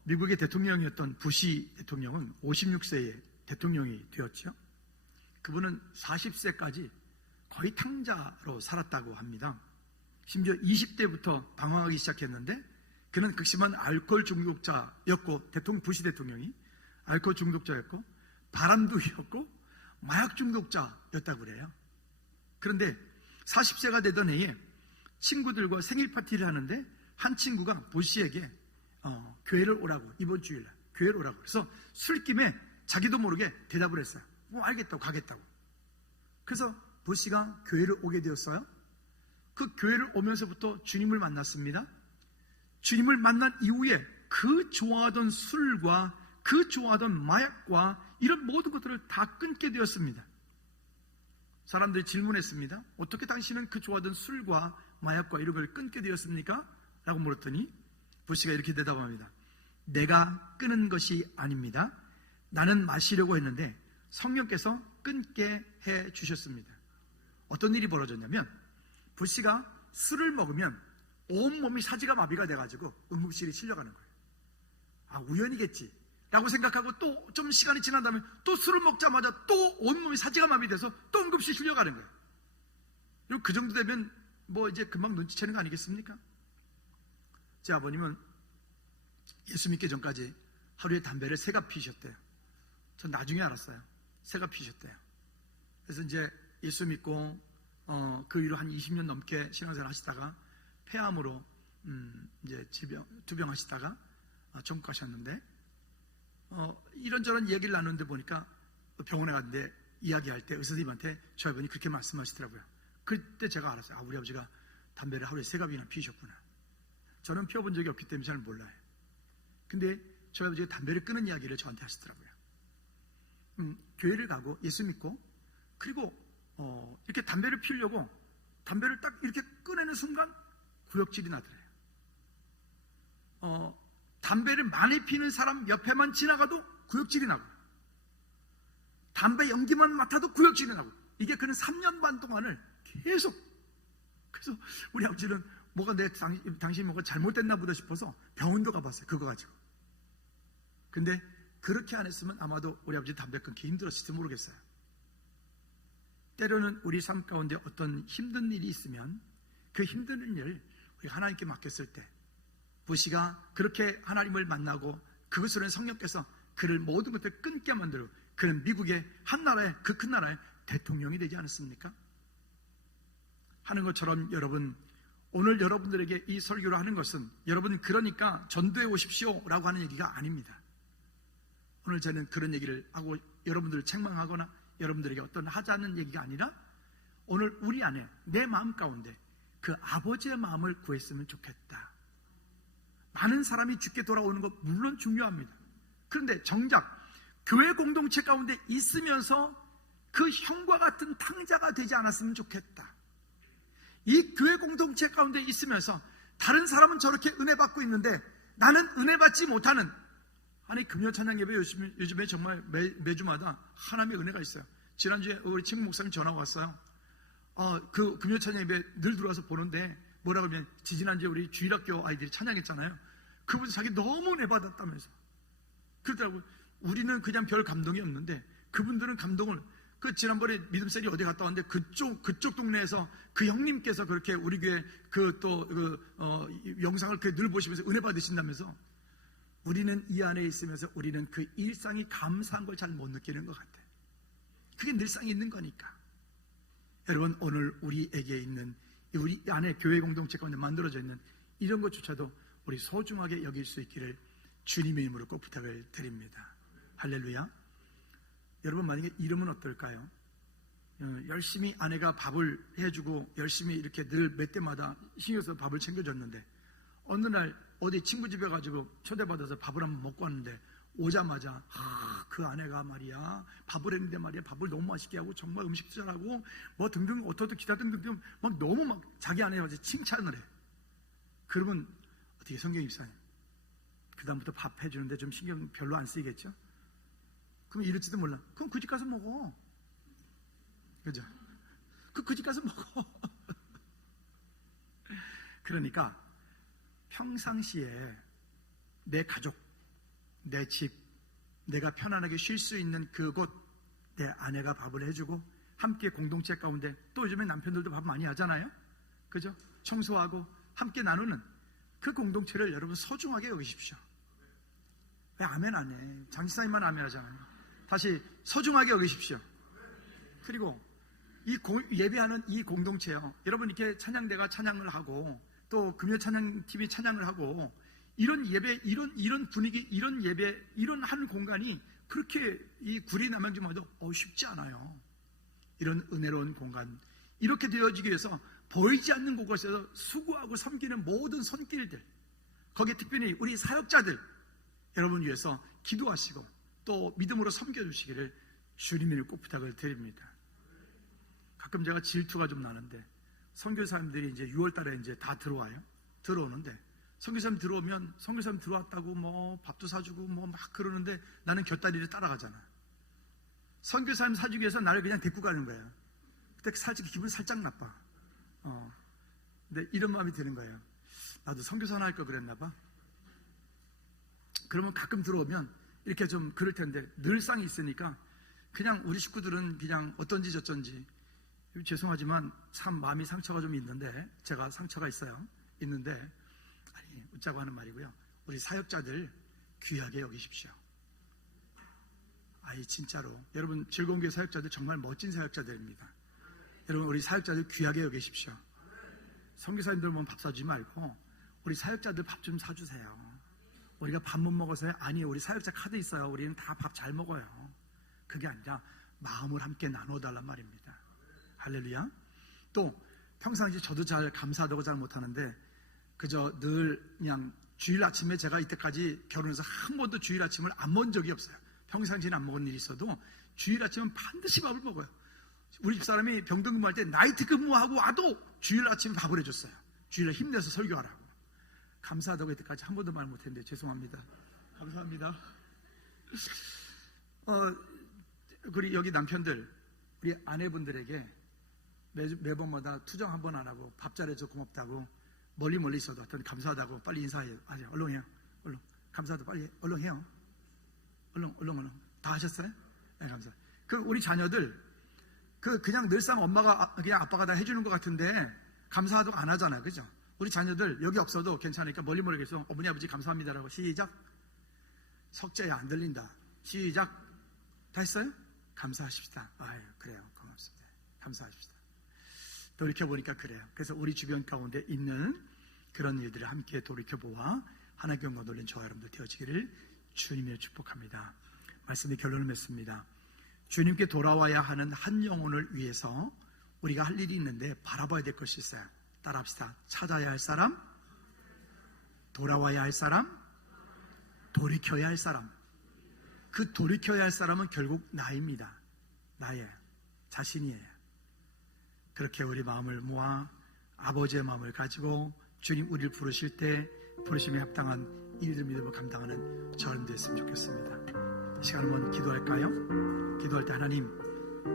미국의 대통령이었던 부시 대통령은 56세에 대통령이 되었죠. 그분은 40세까지 거의 탕자로 살았다고 합니다. 심지어 20대부터 방황하기 시작했는데 그는 극심한 알코올 중독자였고, 부시 대통령이 알코올 중독자였고 바람도 피웠고 마약 중독자였다고 그래요. 그런데 40세가 되던 해에 친구들과 생일 파티를 하는데 한 친구가 부시에게 교회를 오라고, 이번 주일날 교회를 오라고. 그래서 술김에 자기도 모르게 대답을 했어요. 알겠다고, 가겠다고. 그래서 부시가 교회를 오게 되었어요. 그 교회를 오면서부터 주님을 만났습니다. 주님을 만난 이후에 그 좋아하던 술과 그 좋아하던 마약과 이런 모든 것들을 다 끊게 되었습니다. 사람들이 질문했습니다. 어떻게 당신은 그 좋아하던 술과 마약과 이런 걸 끊게 되었습니까? 라고 물었더니 부시가 이렇게 대답합니다. 내가 끊은 것이 아닙니다. 나는 마시려고 했는데 성령께서 끊게 해 주셨습니다. 어떤 일이 벌어졌냐면 부시가 술을 먹으면 온몸이 사지가 마비가 돼가지고 응급실에 실려가는 거예요. 우연이겠지 라고 생각하고 또 좀 시간이 지난 다음에 또 술을 먹자마자 또 온몸이 사지가 마비돼서 또 응급실 실려가는 거예요. 그리고 그 정도 되면 뭐 이제 금방 눈치채는 거 아니겠습니까? 제 아버님은 예수 믿기 전까지 하루에 담배를 3갑 피우셨대요. 전 나중에 알았어요. 3갑 피우셨대요. 그래서 이제 예수 믿고 그 이후로 한 20년 넘게 신앙생활 하시다가 폐암으로 이제 투병하시다가 전국 가셨는데 이런저런 얘기를 나누는데 보니까 병원에 갔는데 이야기할 때 의사 선생님한테 저희 아버님이 그렇게 말씀하시더라고요. 그때 제가 알았어요. 우리 아버지가 담배를 하루에 3갑이나 피우셨구나. 저는 피워본 적이 없기 때문에 잘 몰라요. 근데 저희 아버지가 담배를 끊은 이야기를 저한테 하시더라고요. 교회를 가고 예수 믿고 그리고 이렇게 담배를 피우려고 담배를 딱 이렇게 꺼내는 순간 구역질이 나더래요. 담배를 많이 피는 사람 옆에만 지나가도 구역질이 나고 담배 연기만 맡아도 구역질이 나고 이게 그는 3년 반 동안을 계속. 그래서 우리 아버지는 뭐가 당신이 뭐가 잘못됐나 보다 싶어서 병원도 가봤어요. 그거 가지고. 근데 그렇게 안 했으면 아마도 우리 아버지 담배 끊기 힘들었을지 모르겠어요. 때로는 우리 삶 가운데 어떤 힘든 일이 있으면 그 힘든 일을 우리가 하나님께 맡겼을 때 부시가 그렇게 하나님을 만나고 그것으로는 성령께서 그를 모든 것들을 끊게 만들고 그는 미국의 한 나라의 그 큰 나라의 대통령이 되지 않았습니까? 하는 것처럼 여러분, 오늘 여러분들에게 이 설교를 하는 것은 여러분 그러니까 전도해 오십시오 라고 하는 얘기가 아닙니다. 오늘 저는 그런 얘기를 하고 여러분들을 책망하거나 여러분들에게 어떤 하자는 얘기가 아니라 오늘 우리 안에 내 마음 가운데 그 아버지의 마음을 구했으면 좋겠다. 많은 사람이 죽게 돌아오는 것 물론 중요합니다. 그런데 정작 교회 공동체 가운데 있으면서 그 형과 같은 탕자가 되지 않았으면 좋겠다. 이 교회 공동체 가운데 있으면서 다른 사람은 저렇게 은혜 받고 있는데 나는 은혜 받지 못하는, 아니 금요 찬양 예배 요즘에 정말 매주마다 하나님의 은혜가 있어요. 지난주에 우리 친구 목사님 전화가 왔어요. 그 금요 찬양 예배 늘 들어와서 보는데 뭐라고 하면 지난주에 우리 주일학교 아이들이 찬양했잖아요. 그분 자기 너무 은혜 받았다면서 그러더라고요. 우리는 그냥 별 감동이 없는데 그분들은 감동을, 그 지난번에 믿음셀이 어디 갔다 왔는데 그쪽 동네에서 그 형님께서 그렇게 우리 교회 영상을 늘 보시면서 은혜 받으신다면서. 우리는 이 안에 있으면서 우리는 그 일상이 감사한 걸 잘 못 느끼는 것 같아요. 그게 늘상 있는 거니까. 여러분 오늘 우리에게 있는 우리 안에 교회 공동체 가운데 만들어져 있는 이런 것조차도 우리 소중하게 여길 수 있기를 주님의 이름으로 꼭 부탁을 드립니다. 할렐루야. 여러분, 만약에 이러면 어떨까요? 열심히 아내가 밥을 해주고 열심히 이렇게 늘 몇 때마다 신경 써서 밥을 챙겨줬는데 어느 날 어디 친구 집에 가지고 초대받아서 밥을 한번 먹고 왔는데 오자마자 그 아내가 말이야 밥을 했는데 말이야 밥을 너무 맛있게 하고 정말 음식도 잘하고 뭐 등등 어떻게 기타 등등 막 너무 막 자기 아내가 칭찬을 해. 그러면 어떻게 성경 입사님 그 다음부터 밥 해주는데 좀 신경 별로 안 쓰이겠죠? 그럼 이럴지도 몰라. 그럼 그 집 가서 먹어. 그죠? 그 집 가서 먹어. 그러니까 평상시에 내 가족, 내 집, 내가 편안하게 쉴 수 있는 그곳 내 아내가 밥을 해주고 함께 공동체 가운데 또 요즘에 남편들도 밥 많이 하잖아요. 그죠? 청소하고 함께 나누는 그 공동체를 여러분 소중하게 여기십시오. 왜 아멘 안 해? 장지사님만 아멘 하잖아요. 다시 소중하게 여기십시오. 그리고 예배하는 이 공동체요. 여러분 이렇게 찬양대가 찬양을 하고 또 금요 찬양팀이 찬양을 하고 이런 예배, 이런 분위기, 이런 예배, 이런 하는 공간이 그렇게 이 구리 남양주마도 쉽지 않아요. 이런 은혜로운 공간 이렇게 되어지기 위해서 보이지 않는 곳에서 수고하고 섬기는 모든 손길들 거기에 특별히 우리 사역자들 여러분 위해서 기도하시고 또 믿음으로 섬겨주시기를 주님을 꼭 부탁을 드립니다. 가끔 제가 질투가 좀 나는데 선교사님들이 이제 6월 달에 이제 다 들어오는데 선교사님 들어오면 선교사님 들어왔다고 뭐 밥도 사주고 뭐 막 그러는데 나는 곁다리를 따라가잖아. 선교사님 사주기 위해서 나를 그냥 데리고 가는 거야. 그때 살짝 기분 살짝 나빠. 근데 이런 마음이 드는 거예요. 나도 선교사 하나 할 걸 그랬나 봐. 그러면 가끔 들어오면 이렇게 좀 그럴 텐데 늘상 있으니까 그냥 우리 식구들은 그냥 어떤지 저쩐지 죄송하지만 참 마음이 상처가 좀 있는데 제가 상처가 있는데 아니 웃자고 하는 말이고요. 우리 사역자들 귀하게 여기십시오. 아이 진짜로 여러분 즐거운 교회 사역자들 정말 멋진 사역자들입니다. 여러분 우리 사역자들 귀하게 여기십시오. 선교사님들 보면 밥 사주지 말고 우리 사역자들 밥 좀 사주세요. 우리가 밥 못 먹어서요? 아니요. 우리 사역자 카드 있어요. 우리는 다 밥 잘 먹어요. 그게 아니라 마음을 함께 나눠달란 말입니다. 할렐루야. 또 평상시 저도 잘 감사하다고 잘 못하는데 그저 늘 그냥 주일 아침에 제가 이때까지 결혼해서 한 번도 주일 아침을 안 먹은 적이 없어요. 평상시에는 안 먹은 일이 있어도 주일 아침은 반드시 밥을 먹어요. 우리 집사람이 병동 근무할 때 나이트 근무하고 와도 주일 아침에 밥을 해줬어요. 주일에 힘내서 설교하라고. 감사하다고 이때까지 한 번도 말 못했는데 죄송합니다. 감사합니다. 우리 여기 남편들 우리 아내분들에게 매번마다 투정 한 번 안 하고 밥 잘해줘 고맙다고 멀리 있어도 하여튼 감사하다고 빨리 인사해요. 아니, 얼른 해요. 얼른 감사하다고 빨리 얼른 해요. 얼른 다 하셨어요? 네, 감사. 그 우리 자녀들 그냥 늘상 엄마가 그냥 아빠가 다 해주는 것 같은데 감사하다고 안 하잖아요, 그죠? 우리 자녀들 여기 없어도 괜찮으니까 멀리 계셔서 어머니 아버지 감사합니다라고 시작. 석자야 안 들린다. 시작. 다 했어요? 감사하십시다. 아유 그래요 고맙습니다. 감사하십시다. 돌이켜보니까 그래요. 그래서 우리 주변 가운데 있는 그런 일들을 함께 돌이켜보아 하나님께 영광 돌린 저와 여러분들 되어지기를 주님을 축복합니다. 말씀의 결론을 맺습니다. 주님께 돌아와야 하는 한 영혼을 위해서 우리가 할 일이 있는데 바라봐야 될 것이 있어요. 따라합시다. 찾아야 할 사람, 돌아와야 할 사람, 돌이켜야 할 사람. 그 돌이켜야 할 사람은 결국 나입니다. 나의 자신이에요. 그렇게 우리 마음을 모아 아버지의 마음을 가지고 주님 우리를 부르실 때 부르심에 합당한 일들 믿음을 감당하는 저는 됐으면 좋겠습니다. 이 시간 한번 기도할까요? 기도할 때 하나님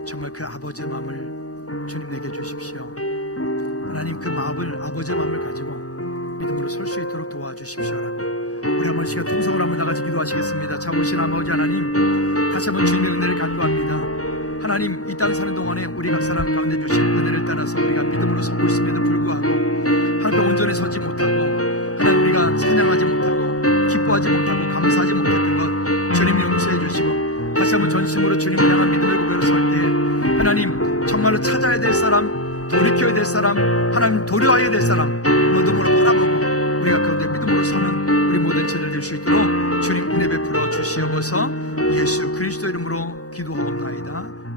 정말 그 아버지의 마음을 주님 내게 주십시오. 하나님 그 마음을 아버지의 마음을 가지고 믿음으로 설 수 있도록 도와주십시오. 하나님 우리 한번 시간 통성으로 한번 나가서 기도하시겠습니다. 참으신 아버지 하나님 다시 한번 주님의 은혜를 간구합니다. 하나님 이 땅 사는 동안에 우리 각 사람 가운데 주신 은혜를 따라서 우리가 믿음으로 서고 있음에도 불구하고 하나님 온전히 서지 못하고 하나님 우리가 찬양하지 못하고 기뻐하지 못하고 감사하지 못했던 것 주님 용서해 주시고 다시 한번 전심으로 주님을 향한 믿음의 고백으로 설 때 하나님 정말로 찾아야 될 사람 돌이켜야 될 사람 하나님 도려와야 될 사람 어둠으로 바라보고 우리가 그런데 믿음으로 사는 우리 모든 제들 될 수 있도록 주님 은혜 베풀어 주시옵소서. 예수 그리스도 이름으로 기도하옵나이다.